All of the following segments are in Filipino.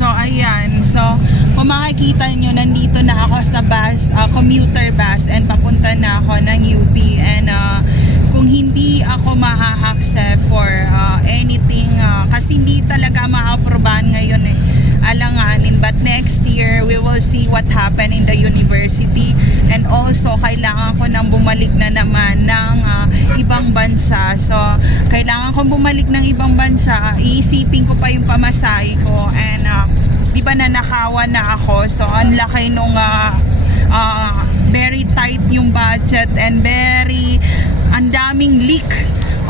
So ayan, so kung makikita nyo, nandito na ako sa bus, commuter bus, and papunta na ako ng UP. And kung hindi ako ma-accept for anything, kasi hindi talaga ma-aprobahan ngayon alanganin, but next year we will see what happen in the university. And also kailangan ko nang bumalik na naman ng ibang bansa. So kailangan kong bumalik ng ibang bansa, iisipin ko pa yung pamasahe ko. And di ba nanakawan na ako, so ang laki nung very tight yung budget, and ang daming leak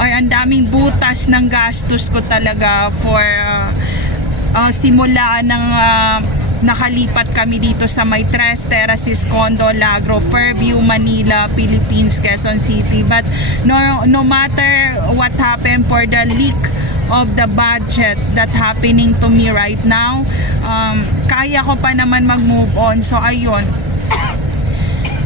or ang daming butas ng gastos ko talaga for simula ng nakalipat kami dito sa may Tres Terraces Condo, Lagro, Fairview, Manila, Philippines, Quezon City. But no matter what happened for the leak of the budget that happening to me right now, kaya ko pa naman mag-move on. So ayun,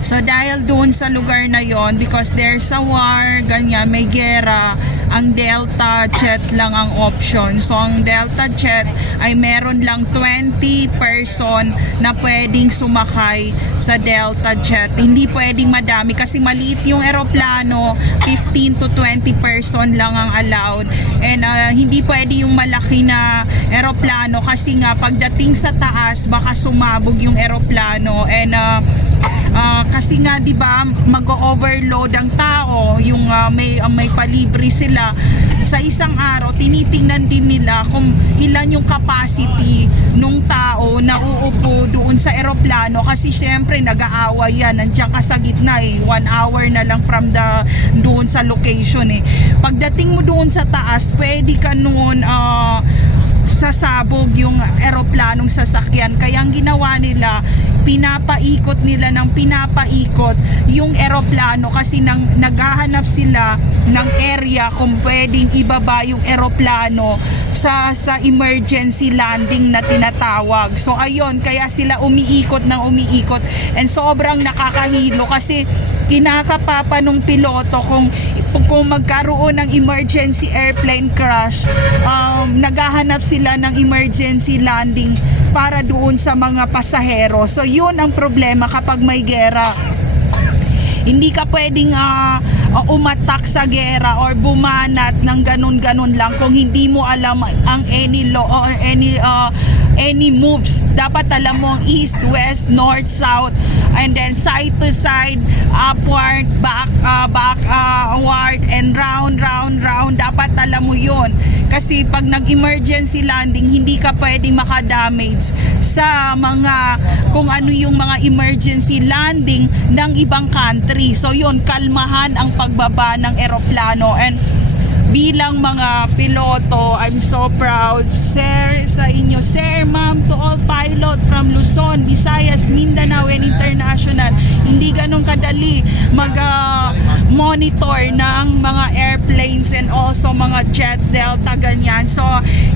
so dahil doon sa lugar na yon, because there's a war, ganyan, may gera, ang Delta Jet lang ang option. So ang Delta Jet ay meron lang 20 person na pwedeng sumakay sa Delta Jet. Hindi pwedeng madami kasi maliit yung eroplano, 15 to 20 person lang ang allowed. And hindi pwede yung malaki na eroplano kasi nga pagdating sa taas baka sumabog yung eroplano. And kasi nga 'di ba mag-overload ang tao, yung may palibre sila sa isang araw. Tinitingnan din nila kung ilan yung capacity nung tao na uupo doon sa eroplano, kasi syempre nag-aaway yan, nandiyan ka sa gitna 1 hour na lang from doon sa location Pagdating mo doon sa taas, pwede ka noon sasabog yung eroplanong sasakyan. Kaya ang ginawa nila, pinapaikot nila ng pinapaikot yung eroplano kasi naghahanap sila ng area kung pwedeng ibaba yung eroplano sa emergency landing na tinatawag. So ayun, kaya sila umiikot ng umiikot, and sobrang nakakahilo kasi kinakapapa nung piloto kung magkaroon ng emergency airplane crash, naghahanap sila ng emergency landing para doon sa mga pasahero. So yun ang problema kapag may gera. Hindi ka pwedeng umatak sa gera or bumanat ng ganun-ganun lang kung hindi mo alam ang any law or any moves. Dapat alam mo ang east, west, north, south, and then side to side, upward, backward, and round. Dapat alam mo yun. Kasi pag nag-emergency landing, hindi ka pwedeng makadamage sa mga kung ano yung mga emergency landing ng ibang country. So yun, kalmahan ang pagbaba ng eroplano. And bilang mga piloto, I'm so proud, sir, sa inyo, sir, ma'am, to all pilot from Luzon, Visayas, Mindanao, and International. Hindi ganun kadali mag-monitor ng mga airplanes and also mga jet, Delta, ganyan. So,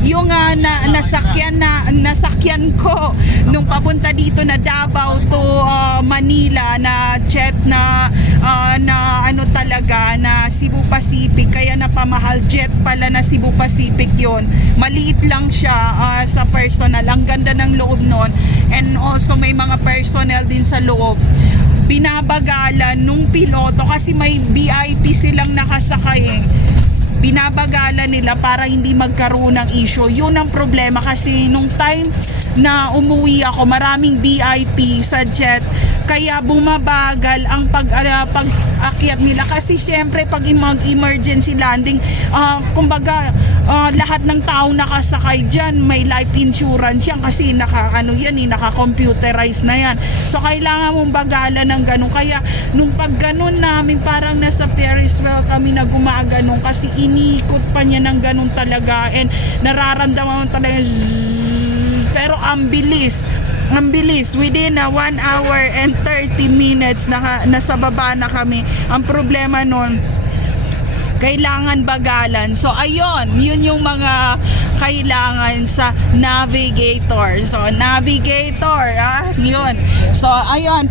yung nasakyan ko nung papunta dito na Davao to Manila na jet na ano talaga, na Cebu Pacific, kaya napamahal, jet pala na Cebu Pacific yun. Maliit lang siya sa personal. Ang ganda ng loob nun, and also may mga personnel din sa loob. Binabagalan nung piloto kasi may VIP silang nakasakay. Binabagalan nila para hindi magkaroon ng issue. Yun ang problema kasi nung time na umuwi ako, maraming VIP sa jet, kaya bumabagal ang pag-akyat nila kasi syempre pag mag-emergency landing, kumbaga lahat ng tao nakasakay dyan, may life insurance yan kasi naka-computerize na yan. So kailangan mong bagalan ng ganun. Kaya nung pag ganun namin, parang nasa Ferris wheel kami na gumaganon kasi iniikot pa niya ng ganun talaga, and nararamdaman mo talaga pero ang bilis within 1 hour and 30 minutes nasa baba na kami. Ang problema nun, kailangan bagalan. So ayun, yun yung mga kailangan sa navigator. So navigator, yun. So ayun,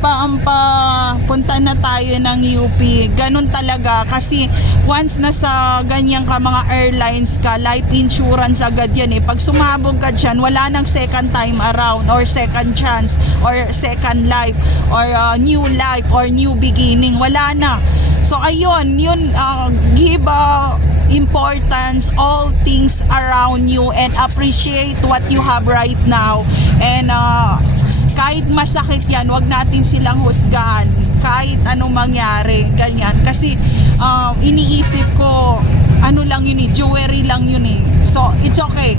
punta na tayo ng UP. Ganun talaga kasi once nasa ganyan ka mga airlines ka, life insurance agad yan eh. Pag sumabog ka dyan, wala nang second time around or second chance or second life or new life or new beginning. Wala na. So ayun, yun, give importance all things around you and appreciate what you have right now. And kahit masakit yan, wag natin silang husgahan kahit anong mangyari, ganyan. Kasi iniisip ko, ano lang yun eh, jewelry lang yun eh. So it's okay,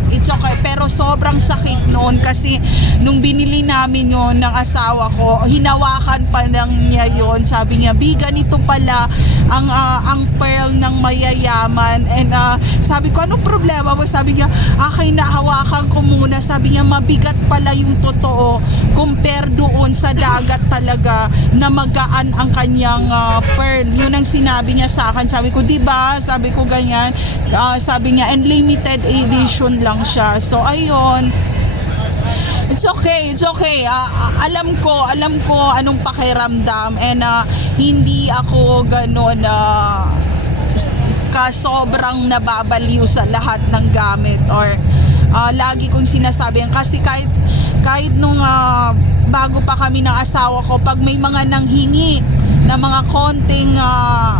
pero sobrang sakit noon kasi nung binili namin yon ng asawa ko, hinawakan pa lang niya yon. Sabi niya, "Bi, ganito pala ang pearl ng mayayaman." And sabi ko, "Anong problema mo?" Sabi niya, "Akin na, hawakan ko muna." Sabi niya, "Mabigat pala yung totoo compare doon sa dagat talaga na magaan ang kanyang pearl." Yun ang sinabi niya sa akin. Sabi ko, "Di ba?" Sabi ko ganyan. Sabi niya, "And limited edition lang siya." So ayun, it's okay. Alam ko anong pakiramdam and hindi ako ganon sobrang nababaliw sa lahat ng gamit or lagi kong sinasabi yan kasi kahit nung bago pa kami ng asawa ko, pag may mga nanghingi na mga konting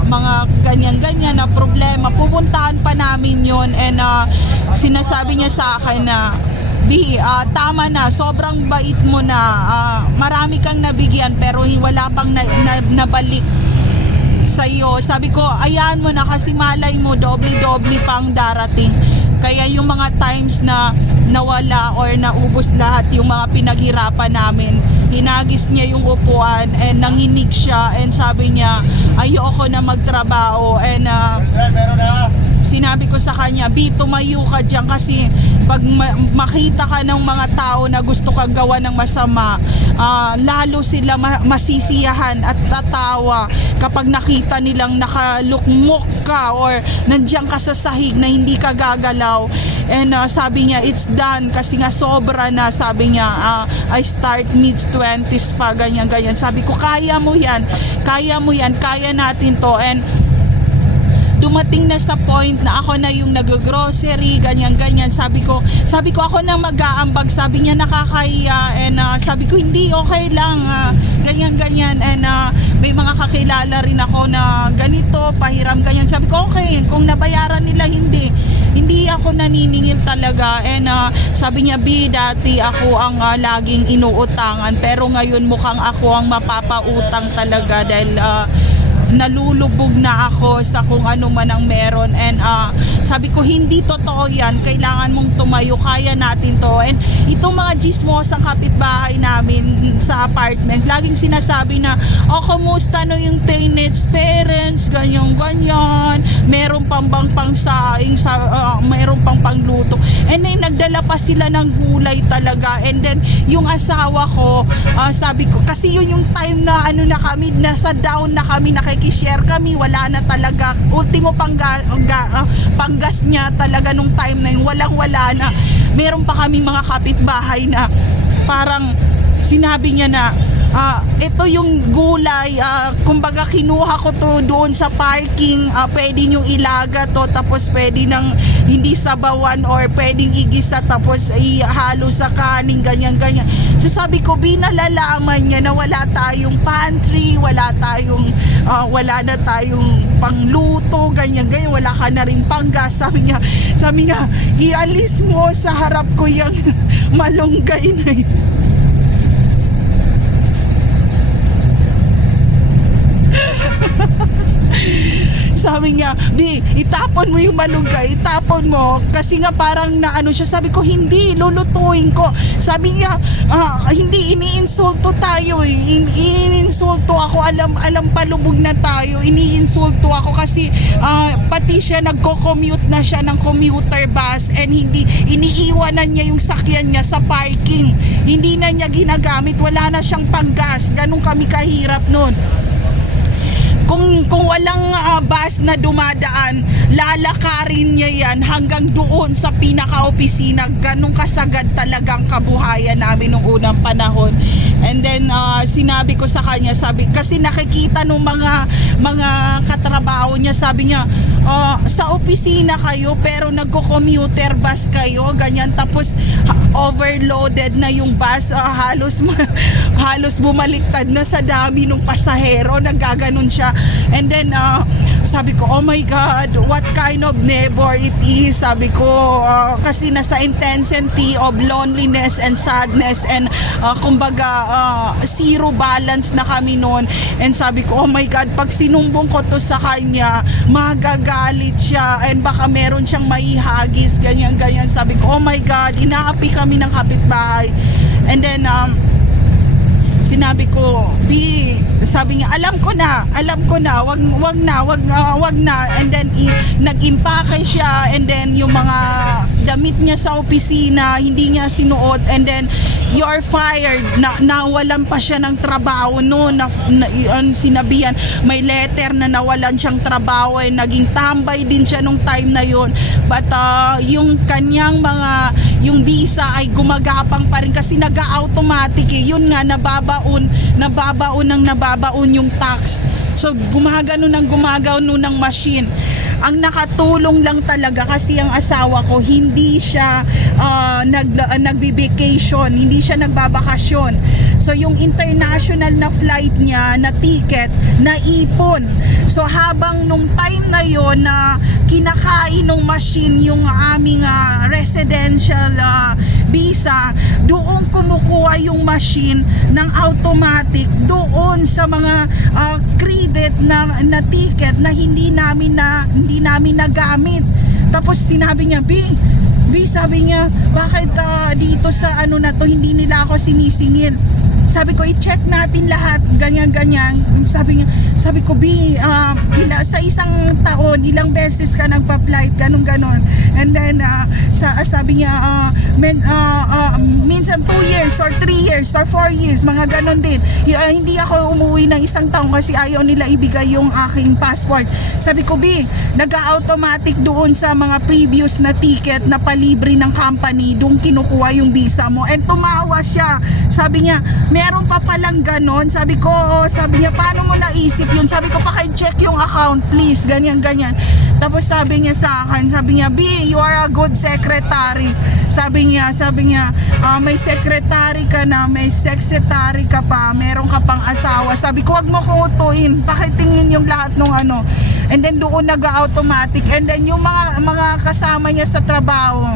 mga ganyan-ganyan na problema, pupuntahan pa namin yon and sinasabi niya sa akin na, "Bi, tama na, sobrang bait mo na, marami kang nabigyan pero wala pang nabalik sa iyo." Sabi ko, "Ayan mo na kasi malay mo doble-doble pang darating." Kaya yung mga times na nawala or naubos lahat yung mga pinaghirapan namin, hinagis niya yung upuan and nanginig siya and sabi niya, "Ayoko na magtrabaho." And sinabi ko sa kanya, "Bi, tumayo ka dyan kasi pag makita ka ng mga tao na gusto kang gawa ng masama, lalo sila masisiyahan at tatawa kapag nakita nilang nakalukmok ka or nandiyan ka sa sahig na hindi ka gagalaw." And sabi niya, "It's done kasi nga sobra na." Sabi niya, "I start mid-20s pa, ganyan-ganyan." Sabi ko, kaya mo yan, kaya natin to." And dumating na sa point na ako na yung nag-grocery, ganyan-ganyan. Sabi ko ako na mag-aambag. Sabi niya, "Nakakahiya." And sabi ko, "Hindi, okay lang." Ganyan-ganyan. And may mga kakilala rin ako na ganito, pahiram ganyan. Sabi ko, okay, kung nabayaran nila, hindi ako naniningil talaga. And sabi niya, "Bi, dati ako ang laging inuutangan pero ngayon mukhang ako ang mapapautang talaga dahil nalulubog na ako sa kung ano man ang meron." And sabi ko, "Hindi totoo yan, kailangan mong tumayo, kaya natin to." And itong mga chismosang kapitbahay namin sa apartment, laging sinasabi na, "Kumusta no yung teenage parents, ganyan-ganyan, meron pang bang pangsaing, meron pang pangluto." And then nagdala pa sila ng gulay talaga. And then yung asawa ko, sabi ko, kasi yun yung time na ano na kami, nasa down na kami, nakikishare kami, wala na talaga, ultimo panggas niya talaga nung time na yun, wala na. Meron pa kaming mga kapitbahay na parang sinabi niya na, "Ito yung gulay, kumbaga kinuha ko to doon sa parking, pwede nyo ilaga to, tapos pwede nang hindi sabawan or pwedeng igisa tapos ihalo sa kanin, ganyan-ganyan." So sabi ko, binalalaman niya na wala tayong pantry, wala na tayong pangluto, ganyan-ganyan, wala ka na rin panggas. Sabi niya, "Ialis mo sa harap ko yung malunggay na yun." Sabi niya, "Di, itapon mo yung malunggay, itapon mo." Kasi nga parang naano siya. Sabi ko, "Hindi, lulutuin ko." Sabi niya, "Hindi, iniinsulto tayo eh. Iniinsulto ako, alam palubog na tayo. Iniinsulto ako kasi pati siya nagko-commute na siya ng commuter bus and hindi iniiwanan niya yung sakyan niya sa parking. Hindi na niya ginagamit, wala na siyang panggas. Ganun kami kahirap nun." kung walang bus na dumadaan, lalakarin niya yan hanggang doon sa pinaka-opisina. Ganong kasagad talagang kabuhayan namin nung unang panahon. And then sinabi ko sa kanya, kasi nakikita nung mga katrabaho niya, sabi niya, sa opisina kayo pero nagko-commuter bus kayo, ganyan, tapos overloaded na yung bus, halos bumaliktad na sa dami ng pasahero, naggaganon siya. And then sabi ko, oh my God, what kind of neighbor it is, sabi ko, kasi nasa intensity of loneliness and sadness, and kumbaga zero balance na kami noon. And sabi ko, oh my God, pag sinumbong ko to sa kanya, magagalit siya and baka meron siyang maihagis, ganyan. Sabi ko, oh my God, inaapi kami ng kapitbahay. And then sinabi ko, sabi niya, alam ko na, wag na. And then nag-impake siya, and then yung mga damit niya sa opisina hindi niya sinuot, and then you're fired, nawalan pa siya ng trabaho noon, sinabihan, may letter na nawalan siyang trabaho, and naging tambay din siya nung time na yon. But yung kanyang yung visa ay gumagapang pa rin kasi nag-automatic yun nga, nababaon yung tax. So gumagano ng machine. Ang nakatulong lang talaga kasi ang asawa ko hindi siya nagbi-vacation, hindi siya nagbabakasyon. So yung international na flight niya na ticket, naipon. So habang nung time na yon na kinakain ng machine yung aming residential visa, doon kumukuha yung machine ng automatic doon sa mga credit na ticket na hindi namin nagamit. Tapos sinabi niya, B, sabi niya, bakit dito sa na to hindi nila ako sinisingil? Sabi ko, i-check natin lahat, ganyan. Sabi ko, B, sa isang taon, ilang beses ka nagpa-flight, ganon. And then, sabi niya, minsan 2 years or 3 years or 4 years, mga ganon din. Hindi ako umuwi ng isang taon kasi ayaw nila ibigay yung aking passport. Sabi ko, B, nag-automatic doon sa mga previous na ticket na palibre ng company, doon kinukuha yung visa mo. And tumawa siya. Sabi niya, meron pa palang ganon. Sabi ko, sabi niya, paano mo naisip yun? Sabi ko, paki-check yung account please, ganyan. Tapos sabi niya sa akin, sabi niya, B, you are a good secretary. Sabi niya, may secretary ka na, may secretary ka pa, meron ka pang asawa. Sabi ko, wag mo ko utuin, pakitingin yung lahat ng And then doon nag-automatic. And then yung mga kasama niya sa trabaho,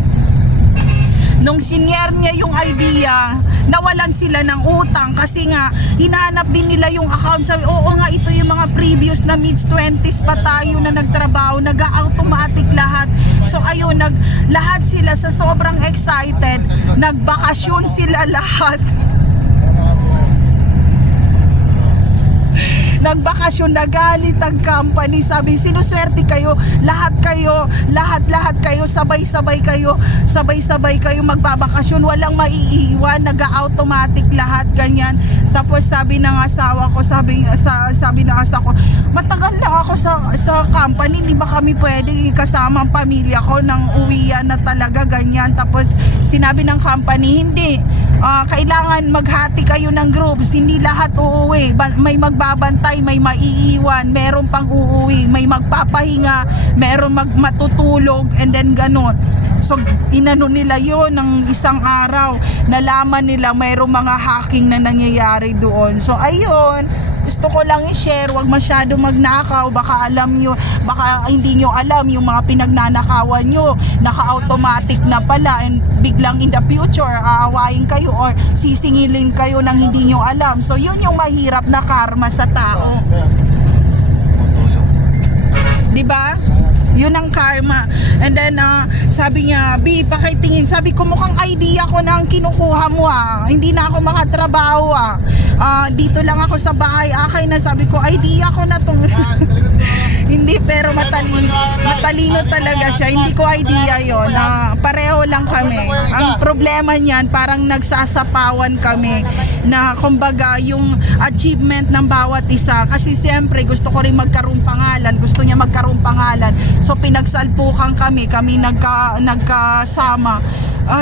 nung senior niya yung idea, nawalan sila ng utang kasi nga hinahanap din nila yung account. Sabi, oo nga, ito yung mga previous na mid-20s pa tayo na nagtrabaho, nag-automatic lahat. So ayun, lahat sila sa sobrang excited, nagbakasyon sila lahat. Nagbakasyon, nagalit ang company. Sabi, sinuswerte kayo, lahat kayo, sabay-sabay kayo magbabakasyon, walang maiiwan, nag-automatic lahat, ganyan. Tapos sabi ng asawa ko, sabi ng asawa ko, matagal na ako sa company, di ba kami pwede kasama ang pamilya ko nang uwian na talaga, ganyan. Tapos sinabi ng company, hindi, kailangan maghati kayo ng groups, hindi lahat uuwi, may magbabantay, may maiiwan, meron pang uuwi, may magpapahinga, meron matutulog, and then ganon. So inano nila yon ng isang araw, nalaman nila mayroong mga hacking na nangyayari doon. So ayun, gusto ko lang i-share, wag masyado magnakaw, baka hindi nyo alam yung mga pinagnanakawan nyo, naka-automatic na pala, and biglang in the future aawain kayo or sisingilin kayo ng hindi nyo alam. So yun yung mahirap na karma sa tao, diba? Yun ang karma. And then sabi niya, B, pakitingin. Sabi ko, mukhang idea ko na ang kinukuha mo hindi na ako makatrabaho dito lang ako sa bahay, akay na. Sabi ko, idea ko na tong Hindi, pero matalino talaga siya. Hindi ko idea yon. Pareho lang kami. Ang problema niyan, parang nagsasapawan kami na kumbaga yung achievement ng bawat isa. Kasi siyempre gusto ko rin magkaroon pangalan. Gusto niya magkaroon pangalan. So pinagsalpukan kami nagkasama.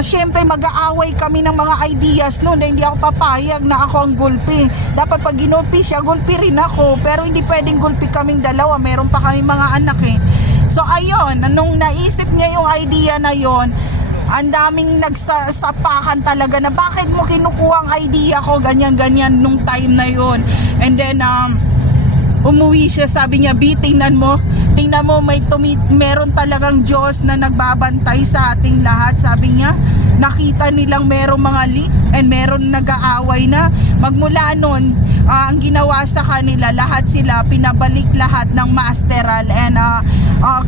Siyempre mag-aaway kami ng mga ideas noon na hindi ako papayag na ako ang gulpi. Dapat pag ginulpi siya, gulpi rin ako. Pero hindi pwedeng gulpi kaming dalawa. Meron pa kami mga anak eh. So ayun, nung naisip niya yung idea na yon, ang daming nagsasapakan talaga na bakit mo kinukuha ang idea ko, ganyan-ganyan nung time na yon. And then umuwi siya, sabi niya, B, tingnan mo, meron talagang Diyos na nagbabantay sa ating lahat. Sabi niya, nakita nilang merong mga leak and meron nag-aaway na. Magmula nun, ang ginawa sa kanila, lahat sila, pinabalik lahat ng masteral and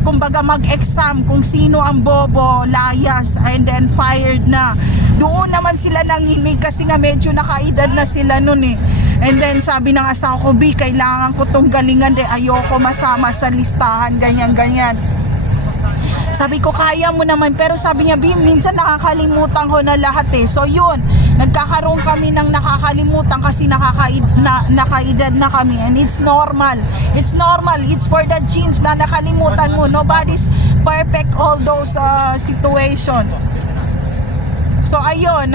kumbaga mag-exam kung sino ang bobo, layas, and then fired na. Doon naman sila nanginig kasi nga medyo nakaedad na sila nun eh. And then sabi ng asawa ko, B, kailangan ko tong galingan, ayoko masama sa listahan, ganyan-ganyan. Sabi ko, kaya mo naman. Pero sabi niya, B, minsan nakakalimutan ko na lahat eh. So yun, nagkakaroon kami ng nakakalimutan kasi nakaedad na kami. And it's normal. It's normal. It's for the genes na nakalimutan mo. Nobody's perfect all those situation. So ayun,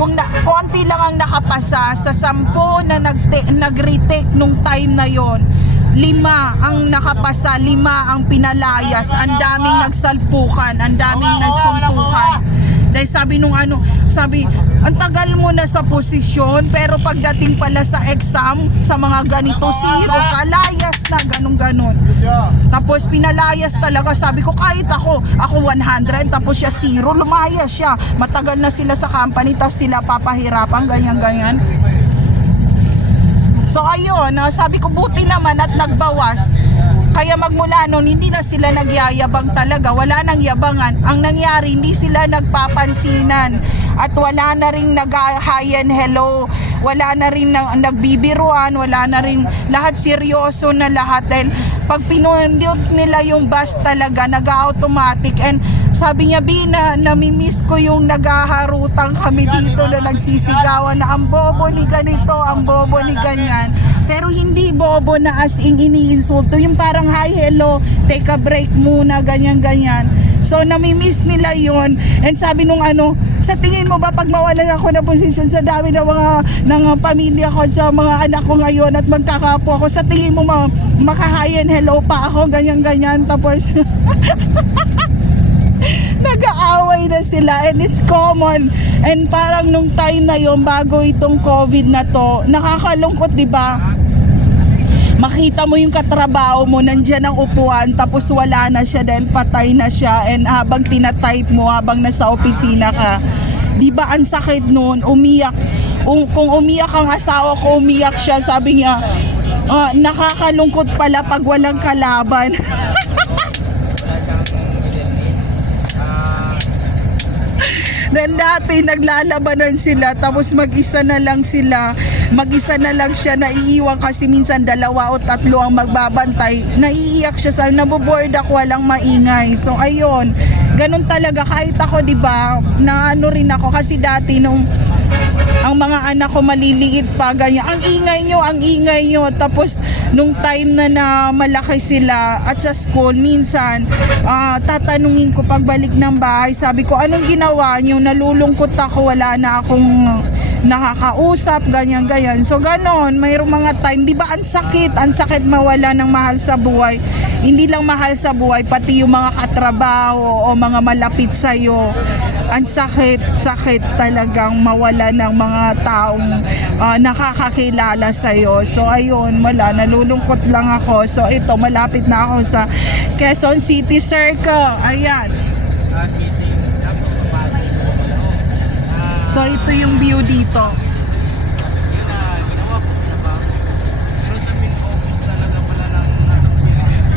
kung konti lang ang nakapasa sa 10 na nag-retake nung time na yon, 5 ang nakapasa, 5 ang pinalayas, ang daming nagsalpukan, ang daming nagsuntukan. Dahil sabi nung sabi, ang tagal mo na sa posisyon, pero pagdating pala sa exam, sa mga ganito, 0, kalayas na, ganun. Tapos pinalayas talaga, sabi ko, kahit ako 100, tapos siya 0, lumayas siya. Matagal na sila sa company, tapos sila papahirapan, ganyan. So ayun, sabi ko, buti naman at nagbawas. Kaya magmula noon, hindi na sila nagyayabang talaga. Wala nang yabangan. Ang nangyari, hindi sila nagpapansinan. At wala na rin nag-hi and hello. Wala na rin nagbibiruan. Wala na rin lahat seryoso na lahat. Dahil pag pinundot nila yung bus talaga, nag-automatic. And sabi niya, B, namimiss ko yung naghaharutang kami dito na nagsisigawan na ang bobo ni ganito, ang bobo ni ganyan. Pero hindi bobo na as in iniinsulto. Yung parang hi, hello, take a break muna, ganyan-ganyan. So namimiss nila yon. And sabi nung sa tingin mo ba pag mawalan ako ng posisyon sa dami ng mga pamilya ko, sa mga anak ko ngayon at magkakapo ako, sa tingin mo maka-hi and hello pa ako, ganyan-ganyan. Tapos nag-aaway na sila and it's common. And parang nung time na yon, bago itong COVID na to, nakakalungkot, di ba? Makita mo yung katrabaho mo, nandyan ang upuan, tapos wala na siya dahil patay na siya. And habang tinatype mo, habang nasa opisina ka, di ba ang sakit noon, umiyak. Kung umiyak ang asawa ko, umiyak siya. Sabi niya, nakakalungkot pala pag walang kalaban. Then dati naglalabanan sila, tapos mag-isa na lang siya, naiiwan kasi minsan 2 o 3 ang magbabantay. Naiiyak siya, sa naboboard ako, walang maingay. So ayun, ganun talaga. Kahit ako, di ba, na rin ako kasi dati nung ang mga anak ko maliliit pa, ganyan, ang ingay nyo. Tapos nung time na malaki sila at sa school, minsan tatanungin ko pagbalik ng bahay, sabi ko, anong ginawa nyo? Nalulungkot ako, wala na akong nakakausap, ganyan. So ganon, mayroong mga time, di ba, ang sakit mawala ng mahal sa buhay. Hindi lang mahal sa buhay, pati yung mga katrabaho o mga malapit sa'yo. Ang sakit talagang mawala ng mga taong nakakakilala sa'yo. So ayun, nalulungkot lang ako. So ito, malapit na ako sa Quezon City Circle. Ayan. So ito yung view dito.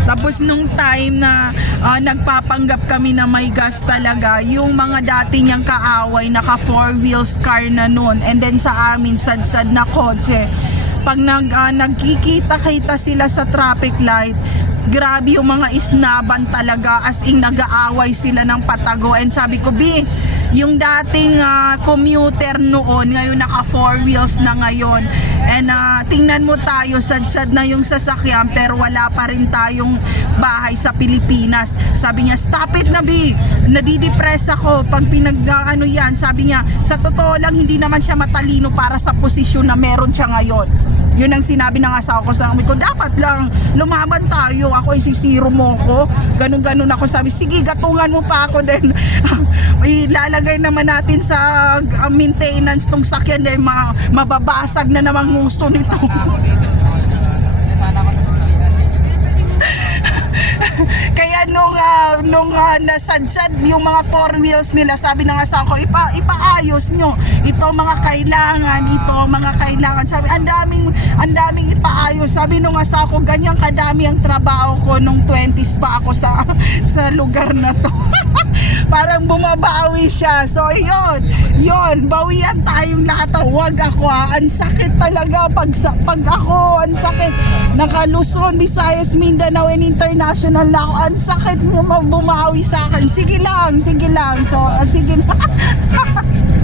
Tapos nung time na nagpapanggap kami na may gas talaga, yung mga dati niyang kaaway, naka 4 wheels car na nun. And then sa amin, sad-sad na kotse. Pag nagkikita-kita sila sa traffic light, grabe yung mga isnaban talaga, as in nag-aaway sila ng patago. And sabi ko, B, yung dating commuter noon, ngayon naka 4 wheels na ngayon. And tingnan mo tayo, sad-sad na yung sasakyan pero wala pa rin tayong bahay sa Pilipinas. Sabi niya, stop it na, B, nadidepress ako pag ano yan. Sabi niya, sa totoo lang hindi naman siya matalino para sa posisyon na meron siya ngayon. Yun ang sinabi ng asawa ko sa amin ko, dapat lang lumaban tayo, ako isisiro mo ko, ganun-ganun ako. Sabi, sige, gatungan mo pa ako din. Ilalagay naman natin sa maintenance tong sakyan, dahil mababasag na naman gusto nito. Kaya nung nasadsad yung mga 4 wheels nila, sabi ng asawa ko, ipaayos nyo ito, mga kailangan. Sabi, ang daming ipaayos. Sabi nung asawa ko, ganyan kadami ang trabaho ko nung 20s pa ako sa lugar na to. Parang bumabawi siya. So yun, bawian tayong lahat. Huwag ako, ang sakit talaga pag ako, ang sakit. Naka Luzon, Visayas, Mindanao and international na ako, ang sakit mo bumawi sa akin. Sige lang. So sige lang.